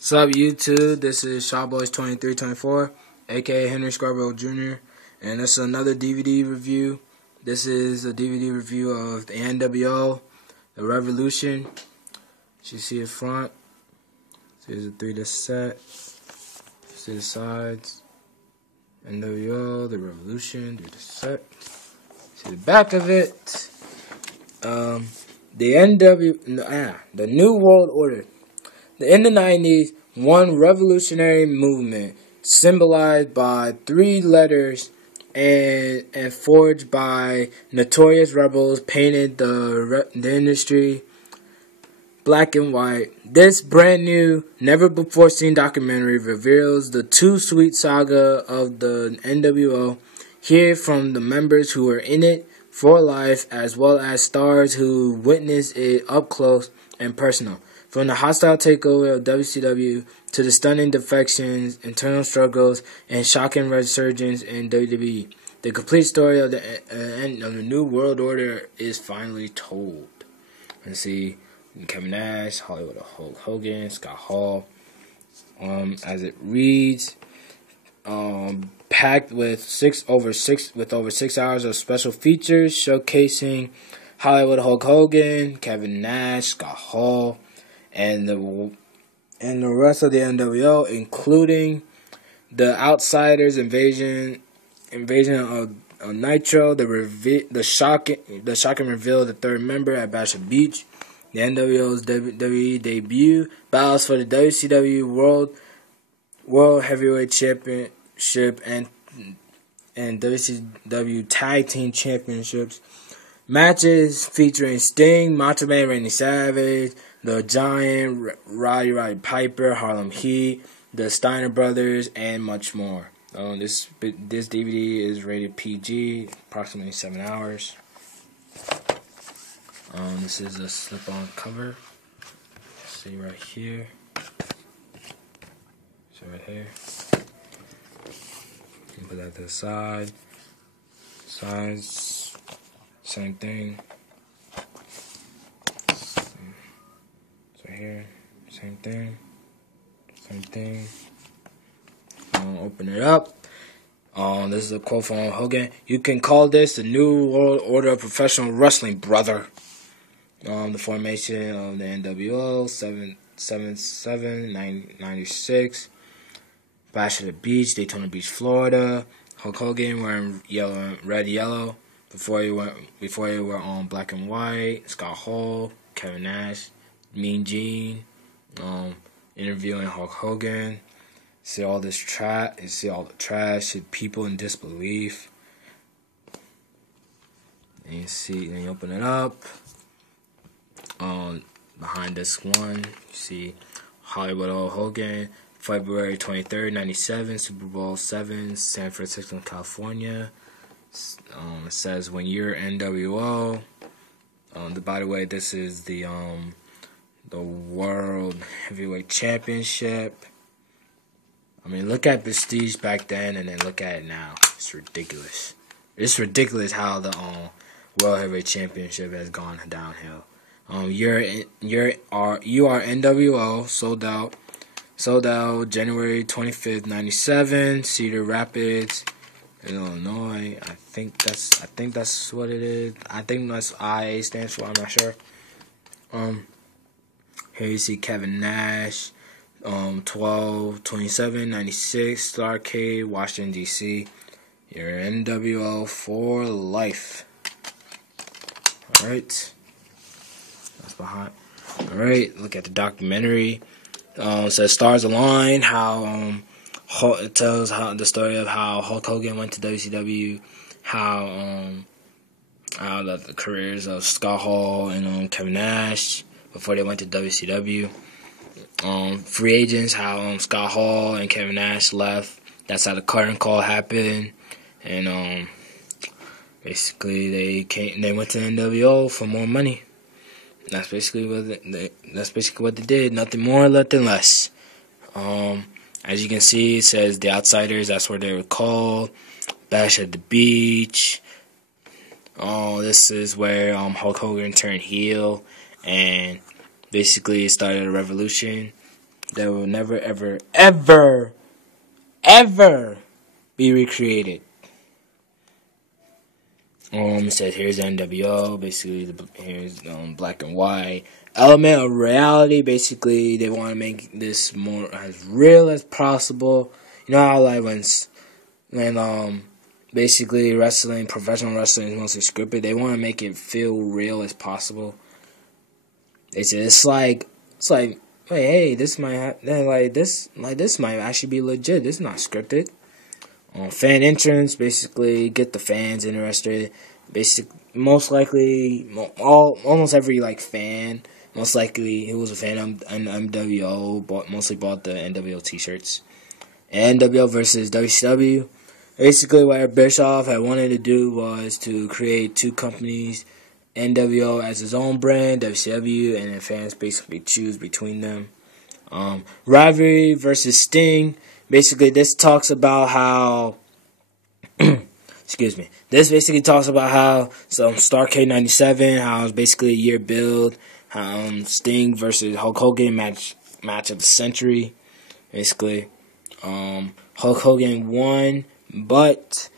What's up, YouTube? This is Shawboys2324, aka Henry Scarborough Jr., and this is another DVD review. This is a DVD review of the NWO The Revolution. You see the front. Here's a 3-disc set. See the sides. NWO The Revolution. 3-disc set. See the back of it. The New World Order. In the 90s, one revolutionary movement symbolized by 3 letters and forged by notorious rebels painted the industry black and white. This brand new, never before seen documentary reveals the too sweet saga of the NWO. Hear from the members who were in it for life, as well as stars who witnessed it up close and personal. From the hostile takeover of WCW to the stunning defections, internal struggles, and shocking resurgence in WWE, the complete story of the New World Order is finally told. Let's see, Kevin Nash, Hollywood Hulk Hogan, Scott Hall. As it reads, packed with over 6 hours of special features showcasing Hollywood Hulk Hogan, Kevin Nash, Scott Hall, and the rest of the NWO, including the Outsiders invasion of Nitro, the shocking reveal of the third member at Bash at Beach, the NWO's WWE debut, battles for the WCW World Heavyweight Championship and WCW Tag Team Championships, matches featuring Sting, Macho Man Randy Savage, The Giant, Roddy Piper, Harlem Heat, the Steiner Brothers, and much more. This DVD is rated PG, approximately 7 hours. This is a slip-on cover. See right here. See right here. You can put that to the side. Sides, same thing. Here, same thing. Open it up. This is a quote from Hogan. "You can call this the New World Order of Professional Wrestling, brother." The formation of the NWO, 7/7/96. Bash at the Beach, Daytona Beach, Florida. Hulk Hogan wearing red, yellow. Before he were on black and white. Scott Hall, Kevin Nash, Mean Gene, interviewing Hulk Hogan. See all this trash. You see all the trash. See people in disbelief. And you open it up. Behind disc 1, you see Hollywood Hulk Hogan, February 23rd, 97, Super Bowl 7, San Francisco, California. It says, "When you're NWO." By the way, this is the World Heavyweight Championship. I mean, look at Prestige back then and then look at it now. It's ridiculous. It's ridiculous how the World Heavyweight Championship has gone downhill. You are NWO, sold out January 25th, 97, Cedar Rapids, Illinois. I think that's what it is. I think that's IA stands for. I'm not sure. Here you see Kevin Nash, 12/27/96, Starrcade, Washington D.C. You're NWO for life. All right, that's behind. All right, look at the documentary. It says stars align. It tells the story of how Hulk Hogan went to WCW, how the careers of Scott Hall and Kevin Nash before they went to WCW. Free agents, how Scott Hall and Kevin Nash left. That's how the curtain call happened, and basically they went to NWO for more money. That's basically what they did. Nothing more, nothing less. As you can see, it says the Outsiders. That's what they were called. Bash at the Beach. This is where Hulk Hogan turned heel, and basically it started a revolution. that will never, ever, ever, ever be recreated. It says here's NWO. Basically, here's black and white element of reality. Basically, they want to make this more as real as possible. You know how like when basically wrestling, professional wrestling is mostly scripted. They want to make it feel real as possible. They said it's like wait, hey, this might this might actually be legit. This is not scripted. Fan entrance, basically get the fans interested. Most likely, almost every like fan, most likely who was a fan of NWO, mostly bought the NWO T-shirts. And NWO versus WCW. Basically, what Eric Bischoff had wanted to do was to create two companies, NWO as his own brand, WCW, and then fans basically choose between them. Rivalry versus Sting. Basically, this talks about how, excuse me, this basically talks about how, Starrcade 97, how it's basically a year build, Sting versus Hulk Hogan match of the century, basically. Hulk Hogan won, but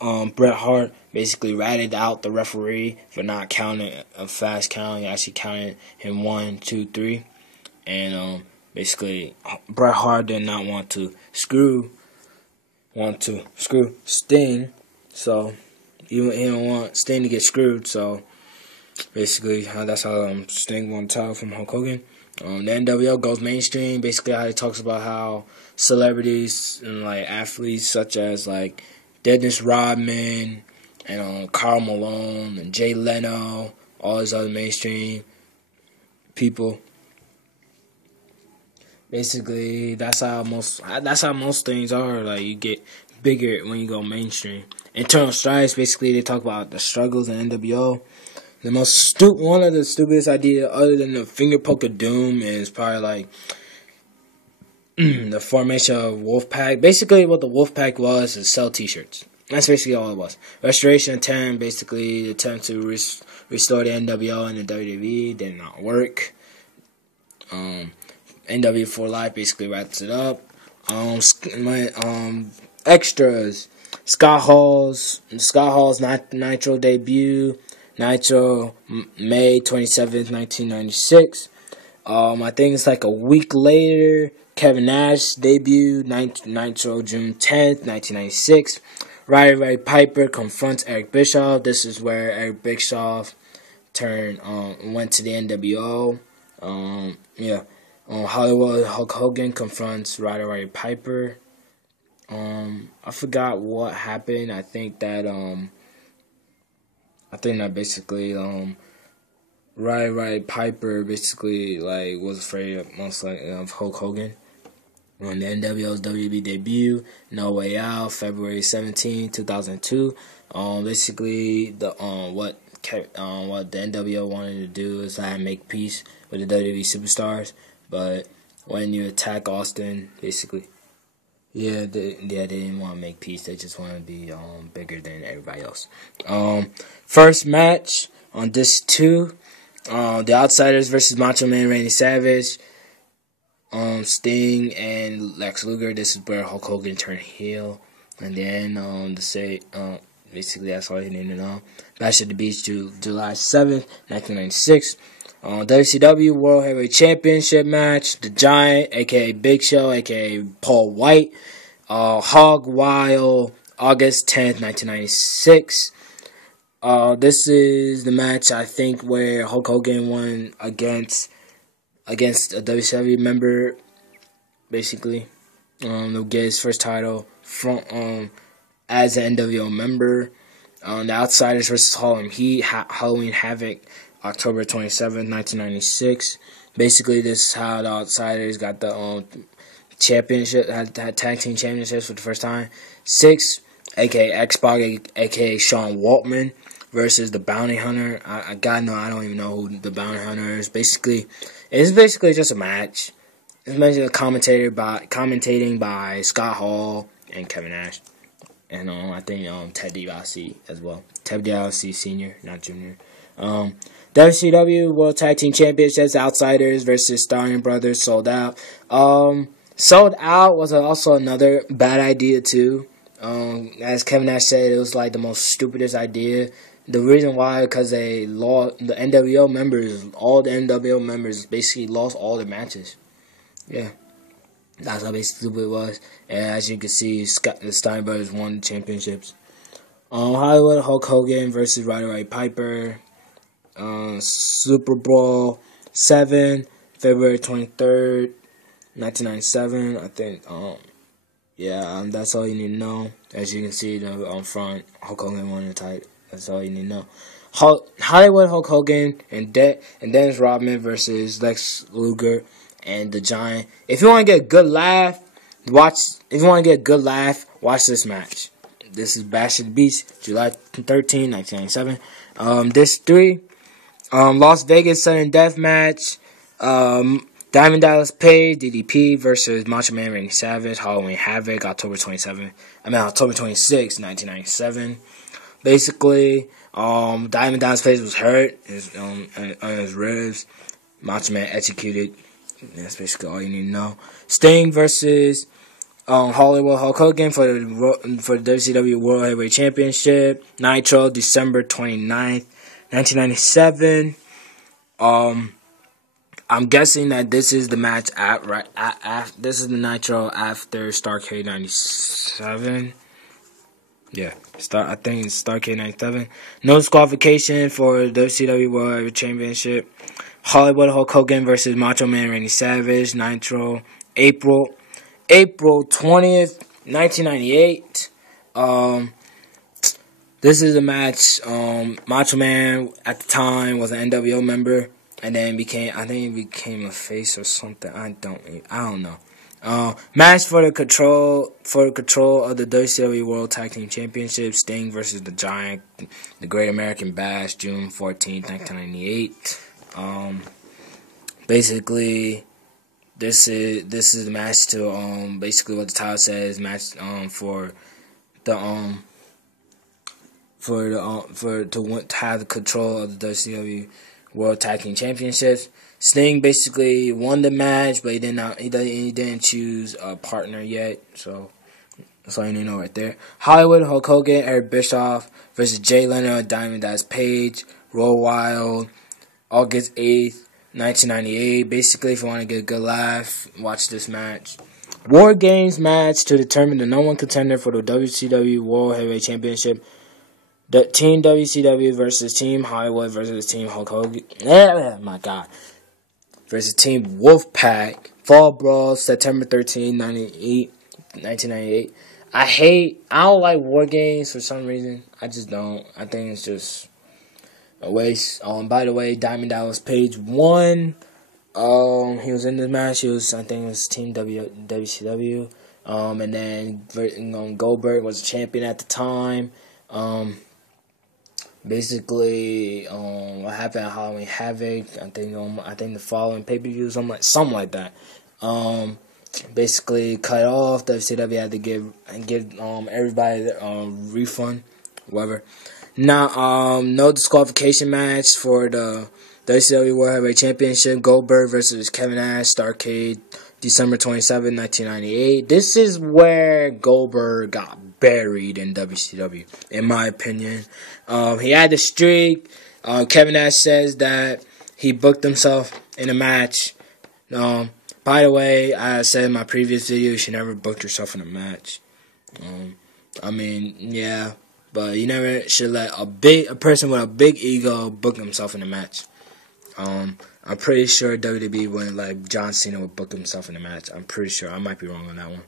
Bret Hart basically ratted out the referee for not counting a fast count. He actually counted him 1, 2, 3, and basically, Bret Hart did not want to screw Sting, so he don't want Sting to get screwed. So basically, that's how Sting won the title from Hulk Hogan. The NWO goes mainstream. Basically, how he talks about how celebrities and like athletes such as like Dennis Rodman and Karl Malone and Jay Leno, all these other mainstream people. Basically, that's how most things are. Like, you get bigger when you go mainstream. Internal strikes. Basically, they talk about the struggles in NWO. One of the stupidest idea, other than the finger poke of doom, is probably like the formation of Wolfpack. Basically, what the Wolfpack was is sell T-shirts. That's basically all it was. Restoration attempt, basically the attempt to restore the NWO and the WWE, did not work. NWO for Life basically wraps it up. Extras. Scott Hall's Nitro debut. Nitro, May 27th, 1996. I think it's like a week later. Kevin Nash debut. Nitro, June 10th, 1996. Roddy Piper confronts Eric Bischoff. This is where Eric Bischoff went to the NWO. Hollywood Hulk Hogan confronts Roddy Piper. I forgot what happened. I think that basically Roddy Piper basically like was afraid of Hulk Hogan. On the NWO's WWE debut, No Way Out, February 17, 2002. Basically what the NWO wanted to do is make peace with the WWE superstars. But when you attack Austin, basically, they didn't want to make peace. They just want to be bigger than everybody else. First match on disc 2, The Outsiders versus Macho Man Randy Savage. Sting and Lex Luger. This is where Hulk Hogan turned heel. And then basically that's all you need to know. Bash at the Beach, July 7th, 1996. WCW World Heavyweight Championship match. The Giant, a.k.a. Big Show, a.k.a. Paul White. Hog Wild, August 10th, 1996. This is the match, I think, where Hulk Hogan won against a WCW member, basically. He'll get his first title from as an NWO member. The Outsiders versus Halloween Havoc, October 27th, 1996. Basically, this is how the Outsiders got the championship, had tag team championships for the first time. 6, a.k.a. X-Pac, a.k.a. Sean Waltman, versus the Bounty Hunter. I don't even know who the Bounty Hunter is. It's basically just a match. It's basically commentating by Scott Hall and Kevin Nash. And I think Ted DiBiase as well. Ted DiBiase Sr., not Junior. WCW World Tag Team Championships, Outsiders versus Steiner Brothers, Sold Out. Sold Out was also another bad idea too. As Kevin Nash said, it was like the most stupidest idea. The reason why, because they lost the NWO members, all the NWO members basically lost all their matches. Yeah, that's how basically stupid it was. And as you can see, the Steiner Brothers won the championships. Hollywood Hulk Hogan versus Roddy Piper. Super Bowl 7, February 23rd, 1997. I think. That's all you need to know. As you can see, on front, Hulk Hogan won the title. That's all you need to know. Hollywood Hulk Hogan and Dennis Rodman versus Lex Luger and the Giant. If you want to get a good laugh, watch this match. This is Bash at the Beach, July 13, 1997. This 3, Las Vegas Sudden Death Match. Diamond Dallas Page, DDP versus Macho Man Randy Savage, Halloween Havoc, October 26, 1997. Basically, Diamond Dallas Page was hurt on his ribs. Macho Man executed. That's basically all you need to know. Sting versus Hollywood Hulk Hogan for the WCW World Heavyweight Championship. Nitro, December 29th, 1997. I'm guessing that this is the match this is the Nitro after Starrcade 97. Yeah, I think it's Starrcade 97. No disqualification for the WCW World Heavyweight Championship. Hollywood Hulk Hogan versus Macho Man Randy Savage. Nitro, April 20th, 1998. This is a match. Macho Man at the time was an NWO member, and then became a face or something. I don't know. Match for the control of the WCW World Tag Team Championship. Sting versus the Giant, the Great American Bash, June 14th, 1998. Basically, this is the match to basically what the title says, match to have the control of the WCW World Tag Team Championships. Sting basically won the match, but he didn't choose a partner yet, so that's all you need to know right there. Hollywood Hulk Hogan, Eric Bischoff versus Jay Leno, Diamond Dallas Page, Roll Wild, August 8th, 1998. Basically, if you want to get a good laugh, watch this match. War Games match to determine the number 1 contender for the WCW World Heavyweight Championship. The Team WCW versus Team Hollywood versus Team Hulk Hogan. Oh my God. Versus Team Wolfpack. Fall Brawl, September 13, 1998. I don't like War Games for some reason. I just don't. I think it's just a waste. By the way, Diamond Dallas Page won. He was in this match. I think it was Team WCW. And then Goldberg was a champion at the time. Basically, what happened at Halloween Havoc? I think the following pay-per-view, something like that. Basically cut off. WCW had to give everybody their refund, whatever. Now, no disqualification match for the WCW World Heavyweight Championship. Goldberg versus Kevin Nash, Starrcade, December 27, 1998. This is where Goldberg got buried in WCW, in my opinion. He had the streak. Kevin Nash says that he booked himself in a match. By the way, I said in my previous video, you should never book yourself in a match. Yeah, but you never should let a person with a big ego book himself in a match. I'm pretty sure WWE wouldn't let John Cena would book himself in a match. I'm pretty sure. I might be wrong on that one.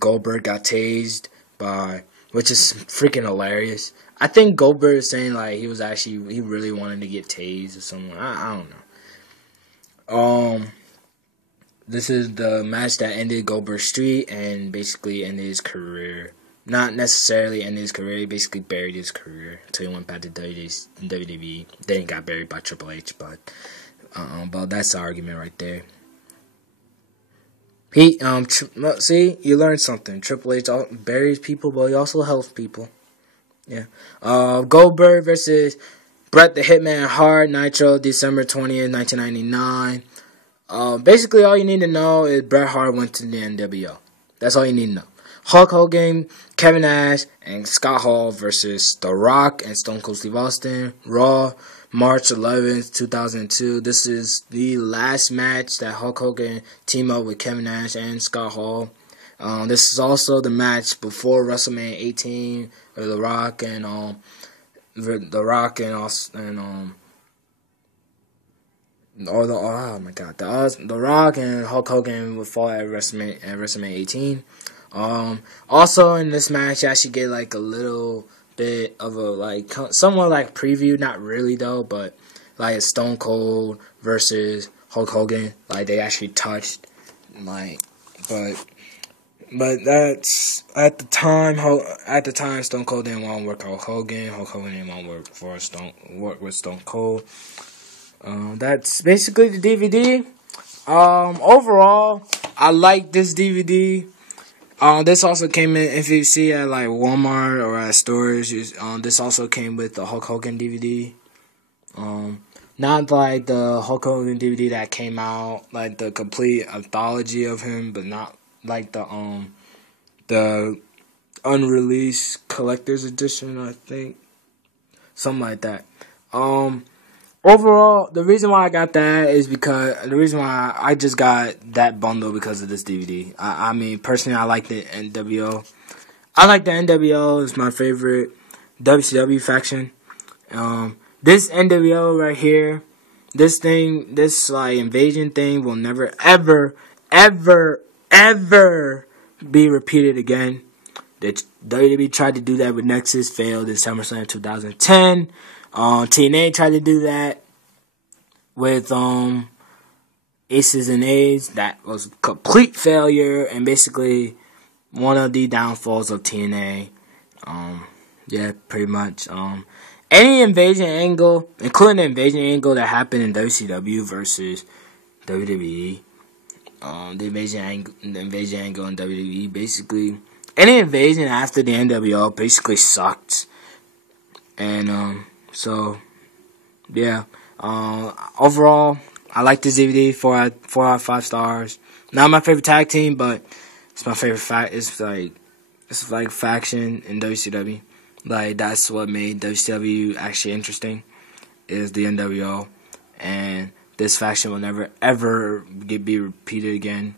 Goldberg got tased which is freaking hilarious. I think Goldberg is saying like he really wanted to get tased or something. I don't know. This is the match that ended Goldberg's streak and basically ended his career. Not necessarily ended his career. He basically buried his career until he went back to WWE. Then he got buried by Triple H, but that's the argument right there. See, you learned something. Triple H buries people, but he also helps people. Yeah. Goldberg versus Bret the Hitman Hart, Nitro, December 20th, 1999. Basically, all you need to know is Bret Hart went to the NWO. That's all you need to know. Hulk Hogan, Kevin Nash, and Scott Hall versus The Rock and Stone Cold Steve Austin. Raw, March 11th, 2002. This is the last match that Hulk Hogan teamed up with Kevin Nash and Scott Hall. This is also the match before WrestleMania 18, where The Rock and The Rock and Hulk Hogan would fall at WrestleMania 18. Also in this match, you actually get like a little bit of a somewhat like preview, not really though, but like a Stone Cold versus Hulk Hogan, like they actually touched, but that's at the time Stone Cold didn't want to work Hulk Hogan. Hulk Hogan didn't want to work with Stone Cold. That's basically the DVD. Overall, I like this DVD. This also came in, if you see at like Walmart or at stores, this also came with the Hulk Hogan DVD. Not like the Hulk Hogan DVD that came out, like the complete anthology of him, but not like the unreleased collector's edition, I think. Something like that. Overall, the reason why I got that is because the reason why I just got that bundle because of this DVD. I mean, personally, I like the NWO. I like the NWO. It's my favorite WCW faction. This NWO right here, this invasion thing will never, ever, ever, ever be repeated again. The WWE tried to do that with Nexus, failed in SummerSlam 2010. TNA tried to do that with Aces and A's. That was a complete failure and basically one of the downfalls of TNA. Yeah, pretty much. Any invasion angle, including the invasion angle that happened in WCW versus WWE, the invasion angle in WWE, basically any invasion after the NWO basically sucked. And so yeah, overall I like this DVD. 4 out of 5 stars. Not my favorite tag team, but it's my favorite it's like faction in WCW. Like that's what made WCW actually interesting, is the NWO, and this faction will never ever be repeated again.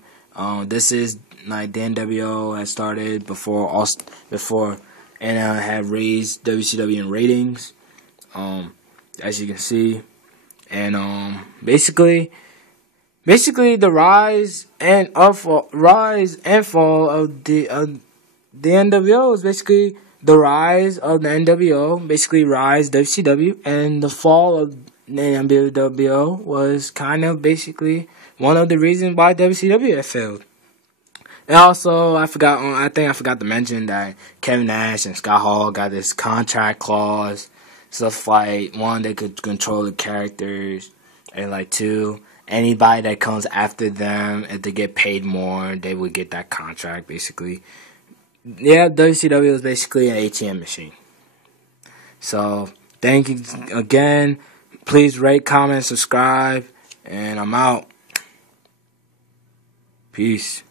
This is like the NWO had started before and had raised WCW in ratings, as you can see, and basically the rise and fall of the NWO is basically the rise of the NWO, basically rise WCW, and the fall of the NWO was kind of basically one of the reasons why WCW had failed. And also, I think I forgot to mention that Kevin Nash and Scott Hall got this contract clause. Stuff like, 1, they could control the characters, and like 2, anybody that comes after them, if they get paid more, they would get that contract, basically. Yeah, WCW was basically an ATM machine. So, thank you again. Please rate, comment, subscribe, and I'm out. Peace.